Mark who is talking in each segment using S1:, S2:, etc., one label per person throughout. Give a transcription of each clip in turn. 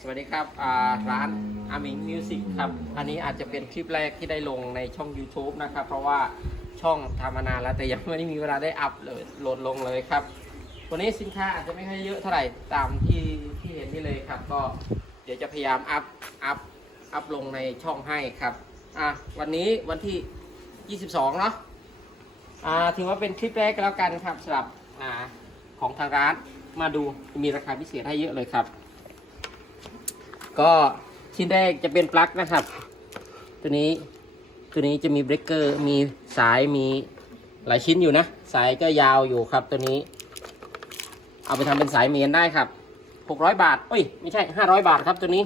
S1: สวัสดีครับร้านอามิงมิวสิกครับ อันนี้อาจจะเป็นคลิปแรกที่ได้ลงในช่อง YouTube นะครับ เพราะว่าช่องทำมานานแล้วแต่ยังไม่ได้มีเวลาได้อัพเลยโหลดลงเลยครับ วันนี้สินค้าอาจจะไม่ค่อยเยอะเท่าไหร่ตามที่ที่เห็นนี่เลยครับ ก็เดี๋ยวจะพยายามอัพอัพอัพลงในช่องให้ครับอะวันนี้วันที่ 22 เนาะอ่าถือว่าเป็นคลิปแรกก็แล้วกันครับสำหรับอ่าของทางร้านมาดูมีราคาพิเศษให้เยอะเลยครับ ก็ชิ้นแรกจะเป็นปลั๊กนะครับ ตัวนี้ตัวนี้จะมีเบรกเกอร์มีสายมีหลายชิ้นอยู่นะ สายก็ยาวอยู่ครับตัวนี้ เอาไปทำเป็นสายเมนได้ครับ600บาทเอ้ยไม่ใช่500บาทครับตัวนี้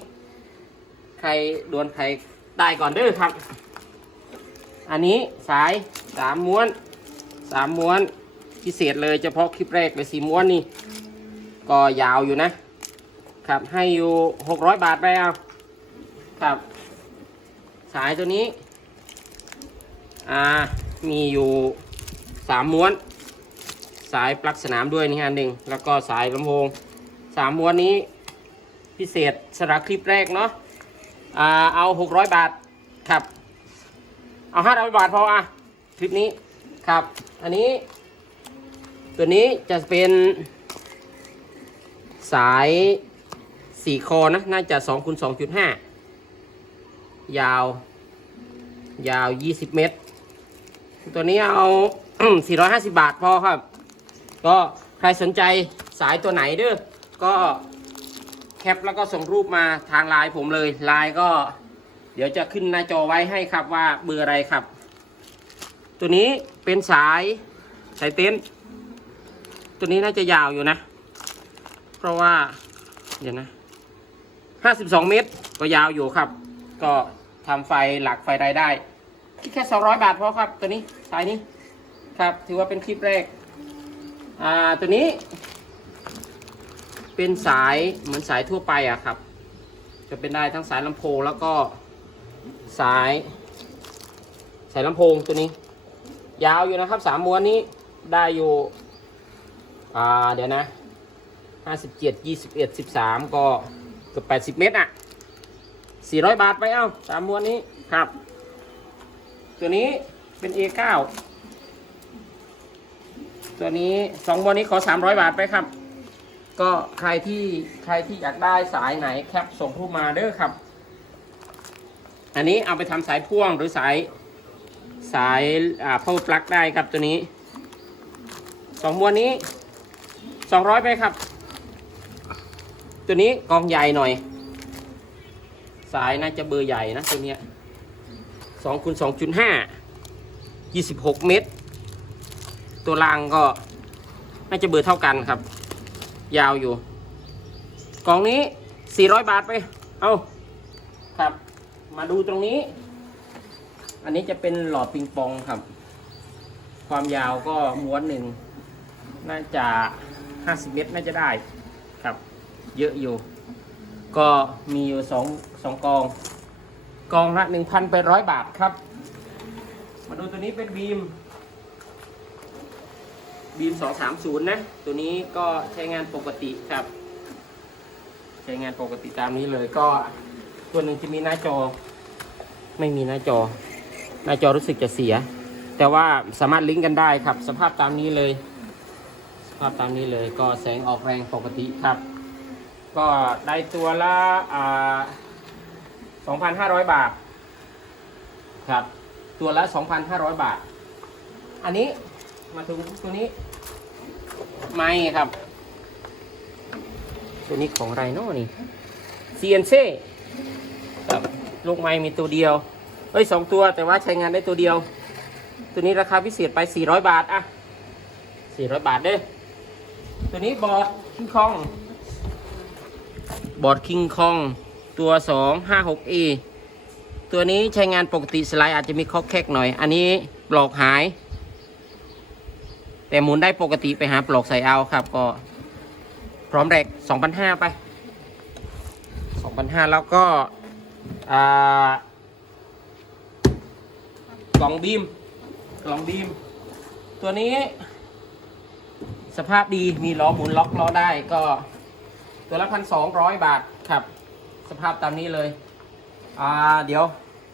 S1: ใครดวลใครได้ก่อนเด้อครับ อันนี้สายสามม้วนสามม้วนพิเศษเลยเฉพาะคลิปแรกเลยสีม้วนนี่ ก็ยาวอยู่นะ ครับให้อยู่600บาทไปเอาครับ สายตัวนี้ อ่ามีอยู่สามม้วน สายปลั๊กสนามด้วยนี่อันหนึ่งแล้วก็สายลำโพงสามม้วนนี้พิเศษสำหรับคลิปแรกเนาะอ่าเอาหกร้อยบาทครับ เอาห้าร้อยบาทพออะคลิปนี้ครับ อันนี้ ตัวนี้จะเป็นสาย สี่คอนะน่าจะสองคูณสองจุดห้ายาว ยาวยี่สิบเมตร ตัวนี้เอา450บาทพอครับ ก็ใครสนใจสายตัวไหนเด้อก็แคปแล้วก็ส่งรูปมาทางไลน์ผมเลยไลน์ก็ เดี๋ยวจะขึ้นหน้าจอไว้ให้ครับว่าเบอร์อะไรครับ ตัวนี้เป็นสายสายเต็นท์ตัวนี้น่าจะยาวอยู่นะ เพราะว่า เดี๋ยวนะ 52เมตร ก็ยาวอยู่ครับ ก็ทำไฟหลักไฟรายได้ คิดแค่200บาทพอครับ ตัวนี้สายนี้ครับ ถือว่าเป็นคลิปแรก อ่าตัวนี้ เป็นสายเหมือนสายทั่วไปอะครับ จะเป็นได้ทั้งสายลำโพงแล้วก็สาย สายลำโพงตัวนี้ ยาวอยู่นะครับสามม้วนนี้ได้อยู่อ่าเดี๋ยวนะห้าสิบเจ็ดยี่สิบเอ็ดสิบสามก็ เกือบแปดสิบเมตรอะสี่ร้อยบาทไปเอ้าสามมวนนี้ครับ ตัวนี้เป็น A9 ตัวนี้สองบนนี้ขอ300บาทไปครับ ก็ใครที่ใครที่อยากได้สายไหนแคปส่งรูปมาเด้อครับ อันนี้เอาไปทำสายพ่วงหรือสายสายอ่า power plug ได้ครับตัวนี้สองมวนนี้200ไปครับ ตัวนี้กองใหญ่หน่อย สายน่าจะเบอร์ใหญ่นะตัวเนี้ยสองคูณสองจุดห้ายี่สิบหกเมตร ตัวรางก็น่าจะเบอร์เท่ากันครับ ยาวอยู่ กองนี้สี่ร้อยบาทไป เอาครับ มาดูตรงนี้ อันนี้จะเป็นหลอดปิงปองครับ ความยาวก็ม้วนหนึ่งน่าจะห้าสิบเมตรน่าจะได้ครับ เยอะอยู่ ก็มีอยู่สองสองกอง กองละ1,800บาทครับ มาดูตัวนี้เป็นบีม บีม230นะ ตัวนี้ก็ใช้งานปกติครับ ใช้งานปกติตามนี้เลยก็ตัวหนึ่งจะมีหน้าจอ ไม่มีหน้าจอ หน้าจอรู้สึกจะเสีย แต่ว่าสามารถลิงก์กันได้ครับ สภาพตามนี้เลย สภาพตามนี้เลยก็แสงออกแรงปกติครับ ก็ได้ตัวละอ่า2,500 บาท ครับ ตัวละ 2,500 บาท อันนี้มาถึงตัวนี้ ไม้ครับ ตัวนี้ของไรโน่นี่ CNC ครับลูกไม้มีตัวเดียวเอ้ยสองตัวแต่ว่าใช้งานได้ตัวเดียว ตัวนี้ราคาพิเศษไป 400 บาทอะ400 บาทเด้อตัวนี้บอร์ดคิงคอง บอร์ดคิงคองตัว 256A ตัวนี้ใช้งานปกติสไลด์อาจจะมีข้อแคกหน่อย อันนี้ปลอกหาย แต่หมุนได้ปกติไปหาปลอกใส่เอาครับก็ พร้อมแรก2,500 ไป 2,500 แล้วก็อ่ากล่องบีมกล่องบีม ตัวนี้ สภาพดีมีล้อหมุนล็อกล้อได้ก็ ตัวละพันสองร้อยบาทครับ สภาพตามนี้เลย อ่าเดี๋ยว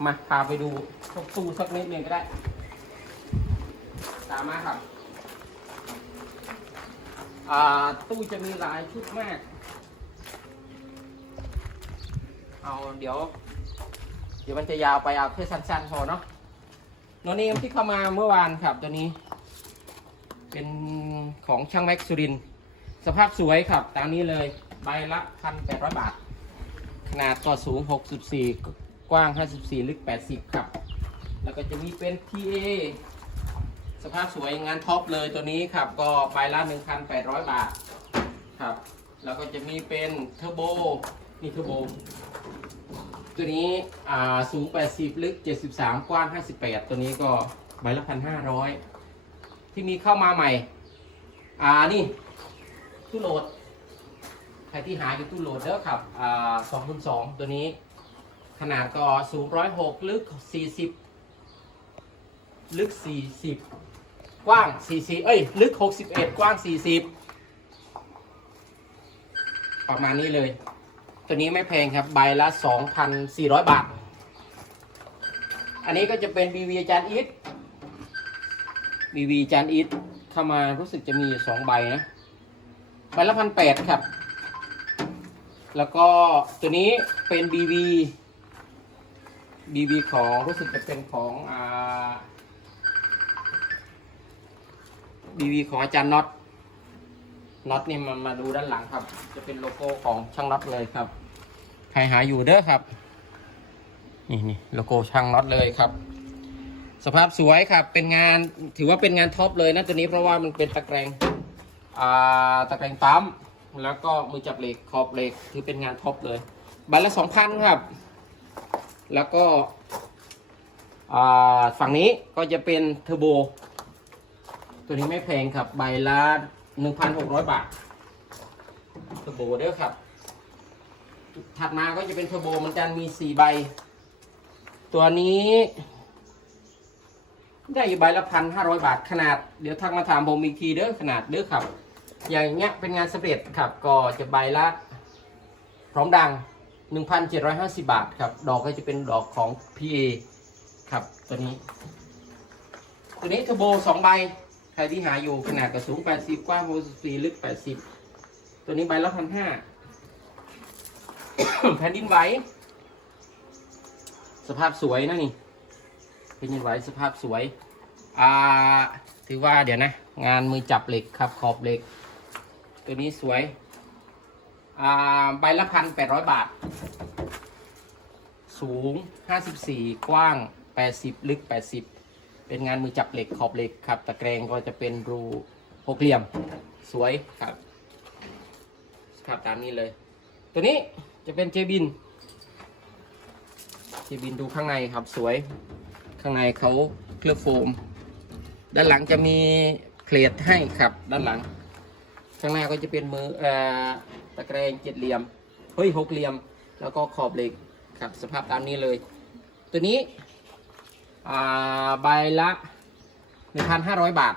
S1: มาพาไปดูพวกตู้สักนิดหนึ่งก็ได้ ตามมาครับ อ่าตู้จะมีหลายชุดมาก เอาเดี๋ยว เดี๋ยวมันจะยาวไปเอาแค่สั้นๆพอเนาะโนนนี่ที่เข้ามาเมื่อวานครับตัวนี้ เป็นของช่างแม็กซ์สุรินทร์สภาพสวยครับตามนี้เลย ใบละพันแปดร้อยบาท ขนาดก็สูง 64 กว้าง 54 ลึก 80 ครับ แล้วก็จะมีเป็น TA สภาพสวยงานท็อปเลยตัวนี้ครับ ก็ใบละ 1,800 บาทครับ แล้วก็จะมีเป็นเทอร์โบนี่เทอร์โบตัวนี้อ่าสูง 80 ลึก 73 กว้าง 58 ตัวนี้ก็ใบละ 1,500 ที่มีเข้ามาใหม่ อ่านี่ตู้โหลด รที่หาอยู่ตู้โหลดเด้อครับอ่าสองคูณสองตัวนี้ ขนาดก็สูงร้อยหกลึกสี่สิบลึกสี่สิบกว้างสี่สิบเอ้ย ลึกหกสิบเอ็ดกว้างสี่สิบประมาณนี้เลย ตัวนี้ไม่แพงครับ ใบละสองพันสี่ร้อยบาท อันนี้ก็จะเป็น BV จานอิท BV จานอิทเข้ามารู้สึกจะมีอยู่สองใบนะ ใบละพันแปดครับ แล้วก็ตัวนี้เป็น BB BB ของรู้สึกจะเป็นของอ่า BB ของอาจารย์น็อตน็อตนี่มันมาดูด้านหลังครับ จะเป็นโลโก้ของช่างน็อตเลยครับ ใครหาอยู่เด้อครับ นี่นี่โลโก้ช่างน็อตเลยครับ สภาพสวยครับ เป็นงานถือว่าเป็นงานท็อปเลยนะตัวนี้เพราะว่ามันเป็นตะแกรงอ่าตะแกรงปั๊ม แล้วก็มือจับเหล็กขอบเหล็กถือเป็นงานท็อปเลยใบละสองพันครับ แล้วก็ฝั่งนี้ก็จะเป็นเทอร์โบ ตัวนี้ไม่แพงครับ ใบละหนึ่งพันหกร้อยบาท เทอร์โบเด้อครับ ถัดมาก็จะเป็นเทอร์โบมันจะมีสี่ใบ ตัวนี้ ได้อยู่ใบละพันห้าร้อยบาทขนาด เดี๋ยวทักมาถามผมอีกทีเด้อขนาดเด้อครับ อย่างเงี้ยเป็นงานสำเร็จครับก็จะใบละ พร้อมดัง 1,750 บาทครับ ดอกก็จะเป็นดอกของ PA ครับตัวนี้ ตัวนี้เทอร์โบสองใบ ใครที่หาอยู่ขนาดกระสูง 80 กว้าง64ลึก 80 ตัวนี้ใบละพันห้าแผ่นดินไหวสภาพสวยนะนี่แผ่นดินไหวสภาพสวย อ่าถือว่าเดี๋ยวนะ งานมือจับเหล็กครับขอบเหล็ก ตัวนี้สวย อ่า ใบละพันแปดร้อยบาท สูงห้าสิบสี่กว้างแปดสิบลึกแปดสิบเป็นงานมือจับเหล็กขอบเหล็กครับ ตะแกรงก็จะเป็นรูหกเหลี่ยม สวยครับครับตามนี้เลย ตัวนี้จะเป็นเจบิน เจบินดูข้างในครับสวย ข้างในเขาเคลือบโฟม ด้านหลังจะมีเคลดให้ครับด้านหลัง ข้างหน้าก็จะเป็นมือออตะแกรงเจ็ดเหลี่ยมเฮ้ยหกเหลี่ยม แล้วก็ขอบเหล็กครับสภาพตามนี้เลย ตัวนี้อ่าใบละ 1,500 บาท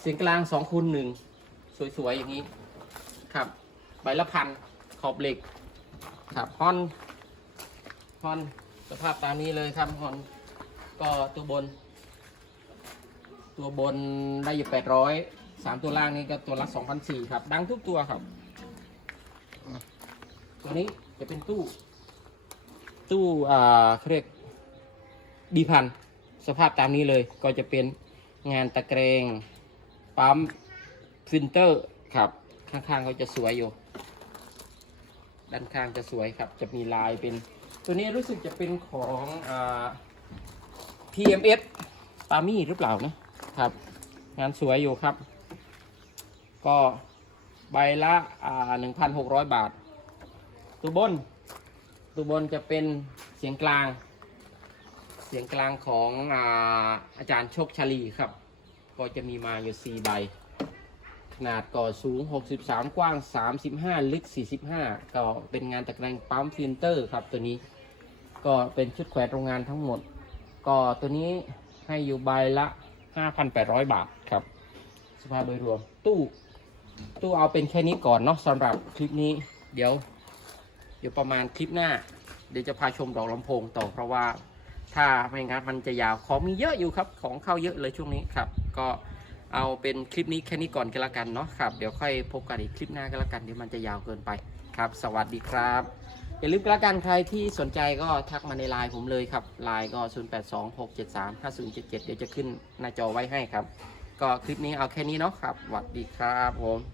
S1: เสียงกลาง2คูณ1สวยๆ อย่างนี้ครับใบละพันขอบเหล็กครับฮอนฮอนสภาพตามนี้เลยครับฮอนก็ตัวบน ตัวบนได้อยู่แปดร้อย สามตัวล่างนี่ก็ตัวละสองพันสี่ครับ ดังทุกตัวครับ ตัวนี้จะเป็นตู้ ตู้อ่าเขาเรียกบีพัน สภาพตามนี้เลย ก็จะเป็นงานตะแกรงปั๊มฟิลเตอร์ครับ ข้างๆก็จะสวยอยู่ ด้านข้างจะสวยครับ จะมีลายเป็น ตัวนี้รู้สึกจะเป็นของอ่า PMS ปามี่หรือเปล่านะครับ งานสวยอยู่ครับ ก็ใบละอ่า1,600บาท ตัวบน ตัวบนจะเป็นเสียงกลาง เสียงกลางของอาอาจารย์โชคชาลีครับ ก็จะมีมาอยู่4ใบ ขนาดก่อสูง 63 กว้าง 35 ลึก 45 ก็เป็นงานตะแกรงปั๊มฟิลเตอร์ครับตัวนี้ ก็เป็นชุดแขวนโรงงานทั้งหมด ก็ตัวนี้ให้อยู่ใบละ 5,800 บาทครับ สภาพโดยรวมตู้ ตู้เอาเป็นแค่นี้ก่อนเนาะสำหรับคลิปนี้ เดี๋ยว เดี๋ยวประมาณคลิปหน้า เดี๋ยวจะพาชมดอกลำโพงต่อเพราะว่า ถ้าไม่งั้นมันจะยาวของมีเยอะอยู่ครับ ของเข้าเยอะเลยช่วงนี้ครับ ก็เอาเป็นคลิปนี้แค่นี้ก่อนก็แล้วกันเนาะครับ เดี๋ยวค่อยพบกันอีกคลิปหน้าก็แล้วกันเดี๋ยวมันจะยาวเกินไปครับ สวัสดีครับอย่าลืมก็แล้วกันใครที่สนใจก็ทักมาในไลน์ผมเลยครับไลน์ก็ 0826735077 เดี๋ยวจะขึ้นหน้าจอไว้ให้ครับ ก็คลิปนี้เอาแค่นี้เนาะครับสวัสดีครับผม